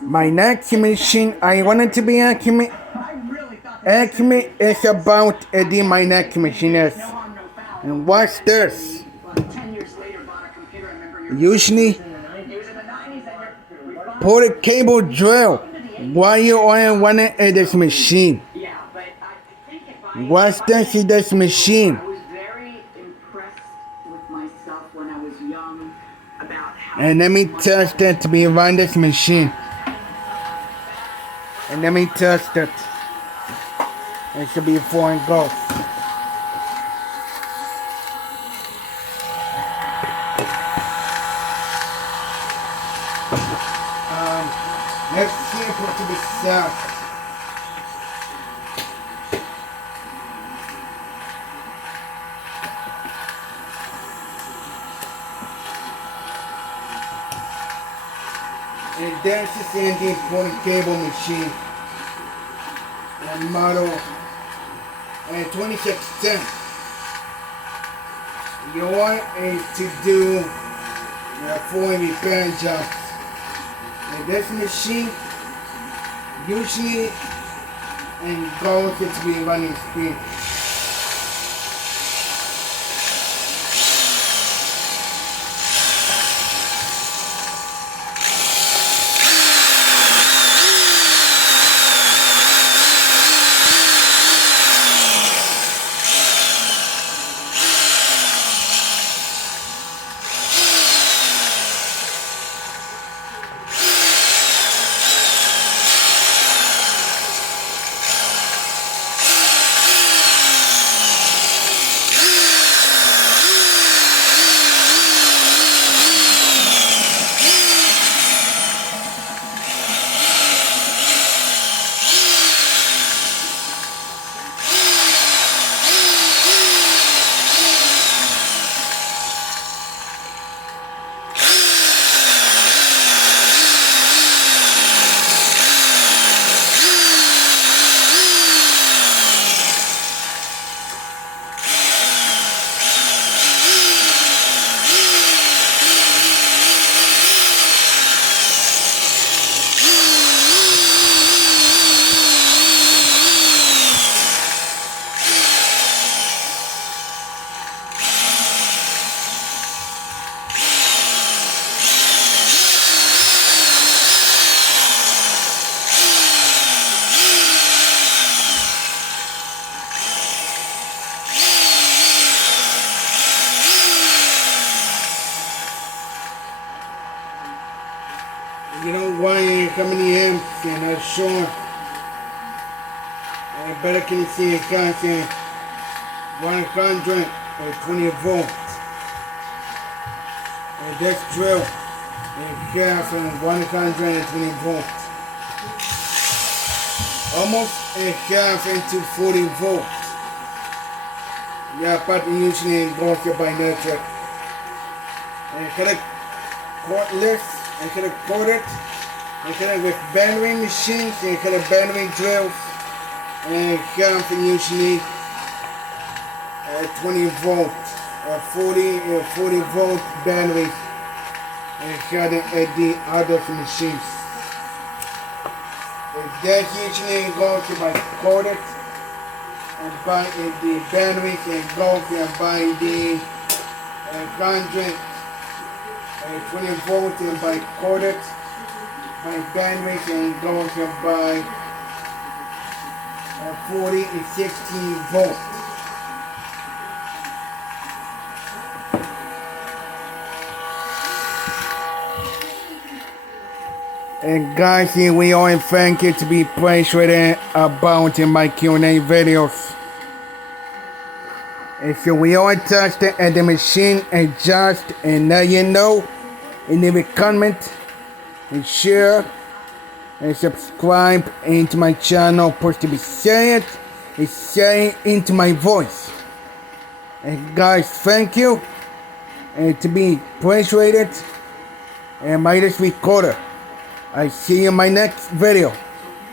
My next machine, I wanted to be accurate. Accurate is about my next machine is. And what's this? Usually, put a cable drill while you are running this machine. What's this in this machine? And let me test it to be around this machine. And let me test it. It should be a foreign go. Let's see if it can be set. And that's the Sandy point cable machine. And model 2610. You want to do 4 repair jobs. And this machine usually goes to be running speed. You know why how many amps and I'm sure I better can see a constant 120 volts. And this drill has 120 volts. Almost a half into 40 volts. Yeah, but usually goes by electric. And got a cordless. I could have corded, I could have with battery machines, I could have battery drills, and have usually 20 volt, 40 volt batteries, and got it at the other machines. That usually goes to by corded, and buy the batteries, and go and buy the 20 volts and by corded, by bandwidth and going to by 40 and 60 volts. And guys, here we are, and thank you to be appreciated about in my Q&A videos. And so we are testing at the machine and just and let you know, and leave a comment and share and subscribe into my channel, push to be say it into my voice. And guys, thank you and to be appreciated and my latest recorder. I see you in my next video.